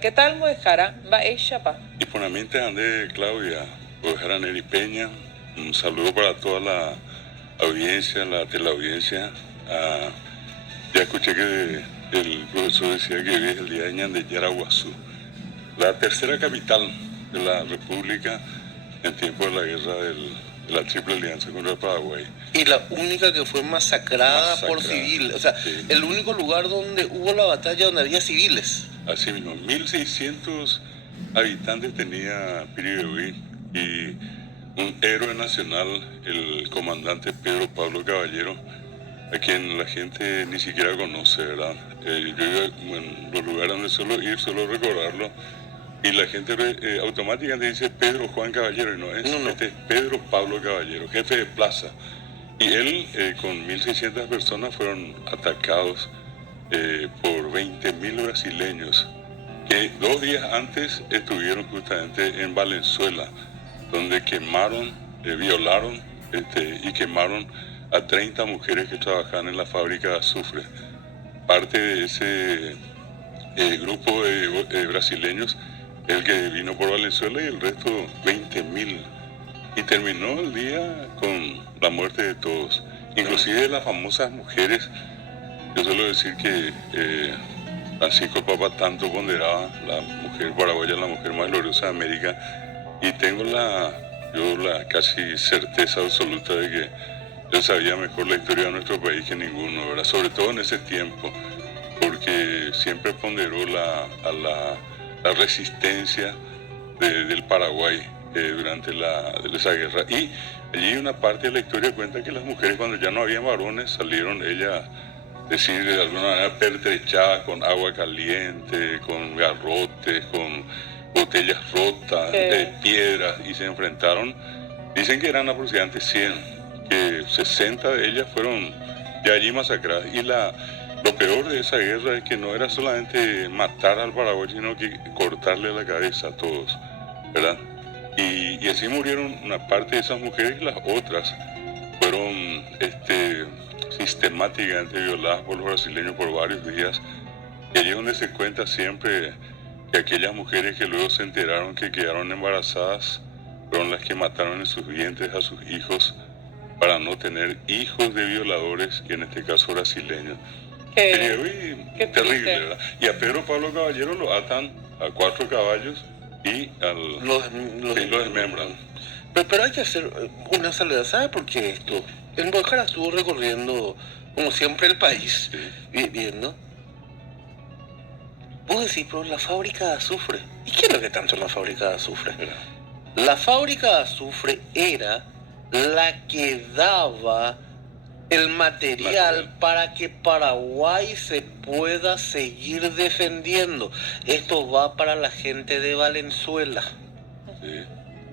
¿Qué tal Muejara? Va ella, pa. Disponamente ande Claudia, Muejara Neri Peña. Un saludo para toda la audiencia, la teleaudiencia. Ya escuché que el profesor decía que hoy es el día de Ñan de Yaraguazú, la tercera capital de la República en tiempo de la guerra de la Triple Alianza contra el Paraguay. Y la única que fue masacrada por civiles. O sea, sí. El único lugar donde hubo la batalla donde había civiles. Así mismo, 1.600 habitantes tenía Piribebuy y un héroe nacional, el comandante Pedro Pablo Caballero, a quien la gente ni siquiera conoce, ¿verdad? Yo iba en los lugares donde suelo ir, suelo recordarlo, y la gente automáticamente dice Pedro Juan Caballero, y no es, este es Pedro Pablo Caballero, jefe de plaza. Y él, con 1.600 personas, fueron atacados por 20.000 brasileños, que 2 días antes estuvieron justamente en Valenzuela, donde quemaron, violaron y quemaron a 30 mujeres que trabajaban en la fábrica de azufre. Parte de ese grupo de brasileños, el que vino por Valenzuela, y el resto 20.000. Y terminó el día con la muerte de todos, inclusive de las famosas mujeres. Yo suelo decir que Francisco Papa tanto ponderaba la mujer paraguaya, la mujer más gloriosa de América, y tengo la casi certeza absoluta de que él sabía mejor la historia de nuestro país que ninguno, ¿verdad? Sobre todo en ese tiempo, porque siempre ponderó la resistencia del Paraguay durante esa guerra. Y allí una parte de la historia cuenta que las mujeres, cuando ya no había varones, salieron ellas, decir, de alguna manera pertrechadas con agua caliente, con garrotes, con botellas rotas, piedras, y se enfrentaron. Dicen que eran aproximadamente 100, que 60 de ellas fueron de allí masacradas. Y lo peor de esa guerra es que no era solamente matar al Paraguay, sino que cortarle la cabeza a todos, ¿verdad? Y así murieron una parte de esas mujeres, y las otras fueron sistemáticamente violadas por los brasileños por varios días. Y allí es donde se cuenta siempre que aquellas mujeres que luego se enteraron que quedaron embarazadas fueron las que mataron en sus vientres a sus hijos para no tener hijos de violadores, y en este caso brasileños. Qué terrible, ¿verdad? Y a Pedro Pablo Caballero lo atan a 4 caballos y los desmembran. Pero hay que hacer una salvedad. ¿Sabe por qué esto? En Muejara estuvo recorriendo, como siempre, el país, viendo. Vos decís, pero la fábrica de azufre. ¿Y qué es lo que tanto es la fábrica de azufre? La fábrica de azufre era la que daba el material para que Paraguay se pueda seguir defendiendo. Esto va para la gente de Valenzuela. Sí.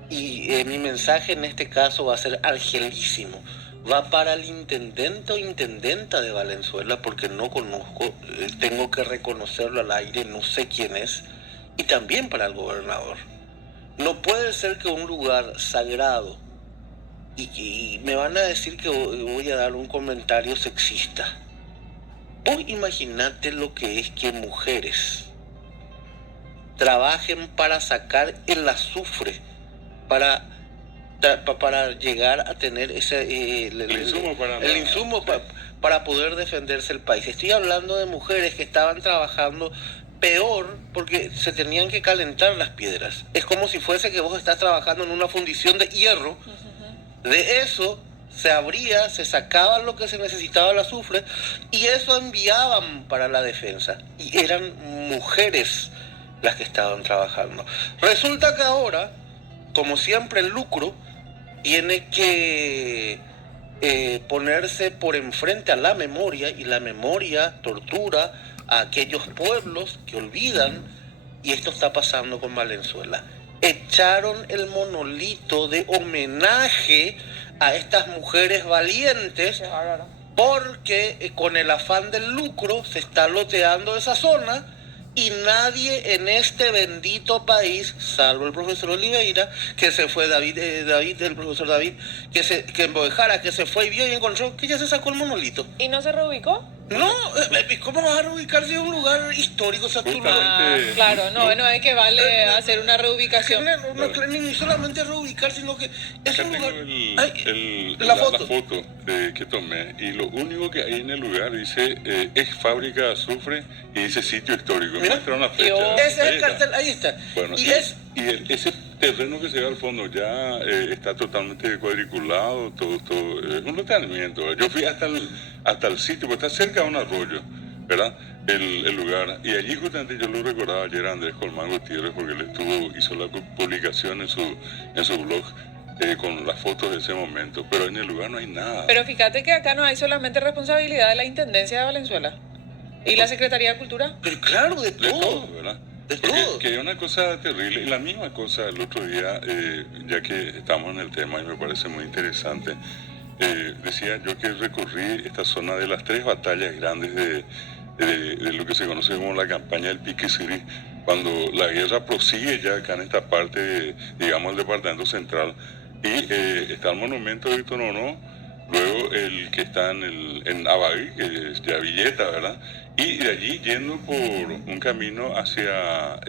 Y mi mensaje en este caso va a ser argelísimo. Va para el intendente o intendenta de Valenzuela, porque no conozco, tengo que reconocerlo al aire, no sé quién es. Y también para el gobernador. No puede ser que un lugar sagrado, y me van a decir que voy a dar un comentario sexista. Vos imaginate lo que es que mujeres trabajen para sacar el azufre, para llegar a tener el insumo para poder defenderse el país. Estoy hablando de mujeres que estaban trabajando peor porque se tenían que calentar las piedras. Es como si fuese que vos estás trabajando en una fundición de hierro. De eso se abría, se sacaba lo que se necesitaba el azufre, y eso enviaban para la defensa. Y eran mujeres las que estaban trabajando. Resulta que ahora, como siempre, el lucro tiene que ponerse por enfrente a la memoria, y la memoria tortura a aquellos pueblos que olvidan, y esto está pasando con Valenzuela. Echaron el monolito de homenaje a estas mujeres valientes porque con el afán del lucro se está loteando esa zona, y nadie en este bendito país, salvo el profesor Oliveira, que se fue, el profesor David, que en Muejara, que se fue y vio y encontró que ya se sacó el monolito. ¿Y no se reubicó? No, ¿cómo vas a reubicar si es un lugar histórico? O sea, tú no, Claro, no es que vale hacer una reubicación. ni solamente reubicar, sino que es Acá un tengo lugar... la foto que tomé, y lo único que hay en el lugar dice es fábrica de azufre y dice sitio histórico. Mira, muestra una fecha. ese es Ahí el está. cartel, ahí está. Bueno, y ese terreno que se ve al fondo ya está totalmente cuadriculado, todo es un loteamiento. Yo fui hasta el sitio, porque está cerca de un arroyo, ¿verdad? El lugar. Y allí justamente yo lo recordaba ayer a Andrés Colmán Gutiérrez, porque él hizo la publicación en su blog con las fotos de ese momento. Pero en el lugar no hay nada. Pero fíjate que acá no hay solamente responsabilidad de la Intendencia de Valenzuela y la Secretaría de Cultura. Pero claro, de De todo. todo, ¿verdad? De Porque todo. que es una cosa terrible. Y la misma cosa el otro día, ya que estamos en el tema y me parece muy interesante, decía yo que recorrí esta zona de las 3 batallas grandes de lo que se conoce como la campaña del Pique City, cuando la guerra prosigue ya acá en esta parte, digamos, el departamento central, y está el monumento de Víctor Nono, luego el que está en Abadí, que es ya Villeta, ¿verdad? Y de allí yendo por un camino hacia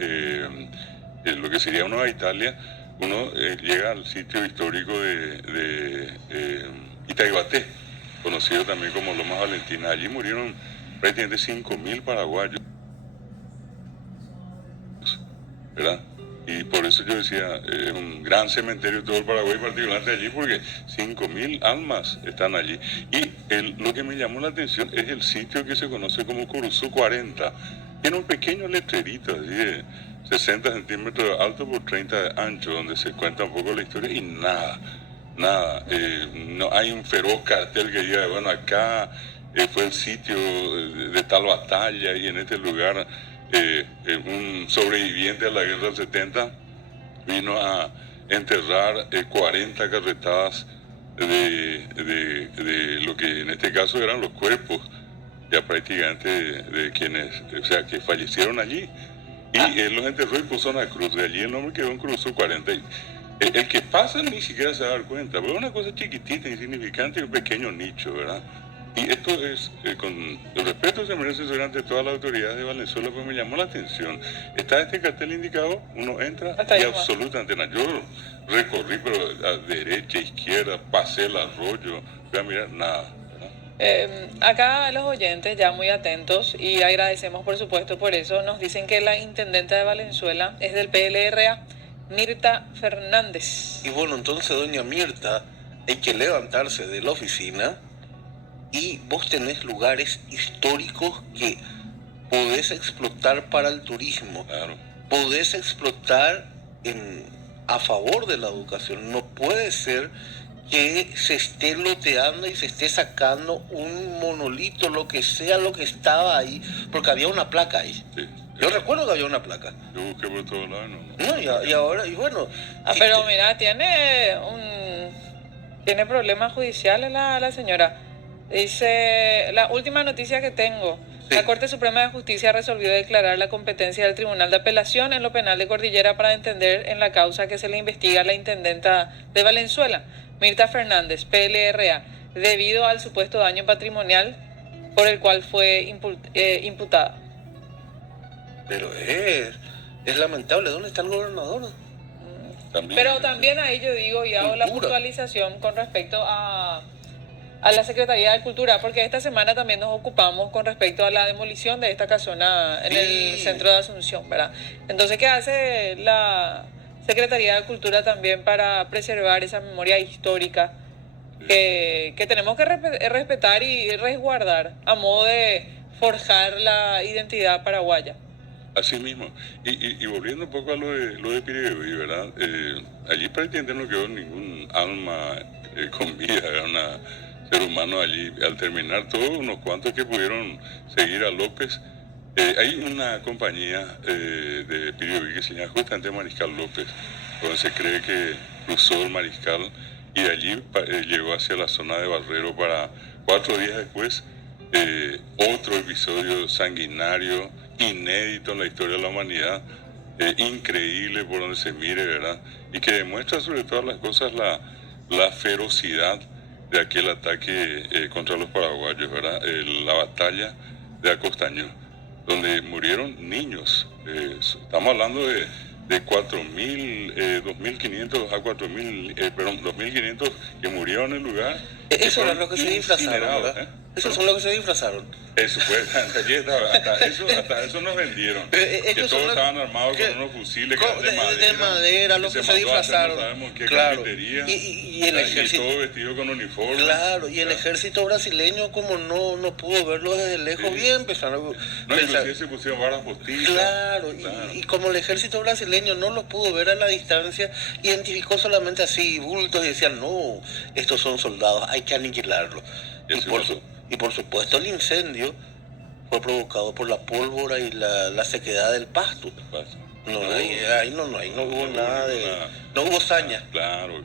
lo que sería Nueva Italia, uno llega al sitio histórico de Itaiguaté, conocido también como Lomas Valentina. Allí murieron prácticamente 5.000 paraguayos, ¿verdad? Y por eso yo decía, es un gran cementerio todo el Paraguay, particularmente allí, porque 5.000 almas están allí. Y lo que me llamó la atención es el sitio que se conoce como Curuzú 40. Tiene un pequeño letrerito, así de 60 centímetros de alto por 30 de ancho, donde se cuenta un poco la historia y nada. No hay un feroz cartel que diga, bueno, acá fue el sitio de tal batalla y en este lugar un sobreviviente a la guerra del 70 vino a enterrar 40 carretadas de lo que en este caso eran los cuerpos ya prácticamente de quienes, o sea, que fallecieron allí. Y él los enterró y puso una cruz. De allí el nombre quedó en Cruz 40. El que pasa ni siquiera se va a dar cuenta, pero es una cosa chiquitita, insignificante y un pequeño nicho, ¿verdad? Y esto es, con el respeto que se merece ante todas las autoridades de Valenzuela, pues me llamó la atención. Está este cartel indicado, uno entra y absolutamente nada. Yo recorrí, pero a derecha, izquierda, pasé el arroyo, fui a mirar nada. Acá los oyentes ya muy atentos y agradecemos por supuesto por eso, nos dicen que la intendenta de Valenzuela es del PLRA, Mirta Fernández. Y bueno, entonces doña Mirta, hay que levantarse de la oficina y vos tenés lugares históricos que podés explotar para el turismo. Claro. Podés explotar a favor de la educación. No puede ser que se esté loteando y se esté sacando un monolito, lo que sea lo que estaba ahí, porque había una placa ahí. Sí. Yo recuerdo que había una placa. Yo busqué por todos lados, No, y ahora, y bueno... pero mira, tiene problemas judiciales la señora. Dice, la última noticia que tengo, sí. La Corte Suprema de Justicia resolvió declarar la competencia del Tribunal de Apelación en lo penal de Cordillera para entender en la causa que se le investiga a la intendenta de Valenzuela, Mirta Fernández, PLRA, debido al supuesto daño patrimonial por el cual fue imputada. Pero es lamentable. ¿Dónde está el gobernador? Pero también ahí yo digo y hago la puntualización con respecto a la Secretaría de Cultura, porque esta semana también nos ocupamos con respecto a la demolición de esta casona en el centro de Asunción, ¿verdad? Entonces, ¿qué hace la Secretaría de Cultura también para preservar esa memoria histórica que tenemos que respetar y resguardar a modo de forjar la identidad paraguaya? Así mismo. Y volviendo un poco a lo de Piribebuy, ¿verdad? Allí prácticamente no quedó ningún alma con vida, era ser humano allí. Al terminar, todos unos cuantos que pudieron seguir a López. Hay una compañía de Piribebuy que se llama justamente Mariscal López, donde se cree que cruzó el Mariscal y de allí llegó hacia la zona de Barrero para 4 días después otro episodio sanguinario, inédito en la historia de la humanidad, increíble por donde se mire, ¿verdad? Y que demuestra sobre todas las cosas la ferocidad de aquel ataque contra los paraguayos, ¿verdad? La batalla de Acostaño, donde murieron niños. Estamos hablando de 4.000, 2.500 a 4.000, perdón, 2.500 que murieron en el lugar. Eso era lo que se disfrazaron, ¿verdad? Esos son los que se disfrazaron. Eso pues, hasta eso nos vendieron. Que todos estaban armados con unos fusiles de madera, los que se disfrazaron. No sabemos qué claro. Y el ejército. Y todo vestido con uniforme. Claro, y el ejército brasileño, como no pudo verlo desde lejos, bien empezaron a pensar. Inclusive se pusieron varas postizas. Claro. Y como el ejército brasileño no los pudo ver a la distancia, identificó solamente así bultos y decían, no, estos son soldados, hay que aniquilarlos. Y por supuesto el incendio fue provocado por la pólvora y la sequedad del pasto. Ahí no hubo nada no hubo saña. Claro.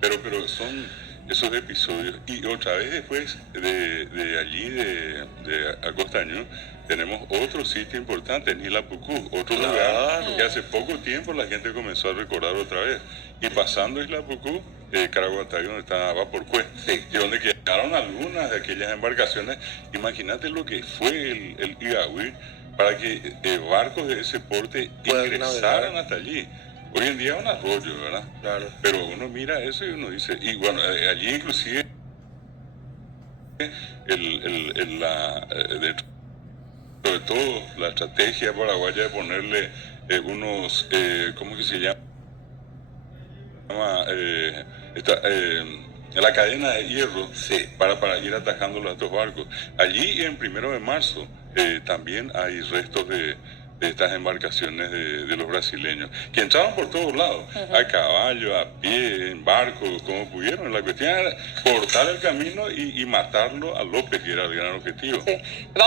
Pero son esos episodios. Y otra vez después de allí, de Acostaño, tenemos otro sitio importante, Nilapucú, otro lugar que hace poco tiempo la gente comenzó a recordar otra vez. Y pasando Nilapucú, Caraguatay, donde está Vaporcue, y donde quedaron algunas de aquellas embarcaciones. Imagínate lo que fue el Igagüí para que barcos de ese porte ingresaran hasta allí. Hoy en día es un arroyo, ¿verdad? Claro. Pero uno mira eso y uno dice, y bueno, allí inclusive dentro de todo la estrategia paraguaya de ponerle unos, ¿cómo que se llama? La cadena de hierro para ir atajando a estos barcos. Allí en 1 de marzo también hay restos de estas embarcaciones de los brasileños, que entraron por todos lados, a caballo, a pie, en barcos, como pudieron. La cuestión era cortar el camino y matarlo a López, que era el gran objetivo. Sí.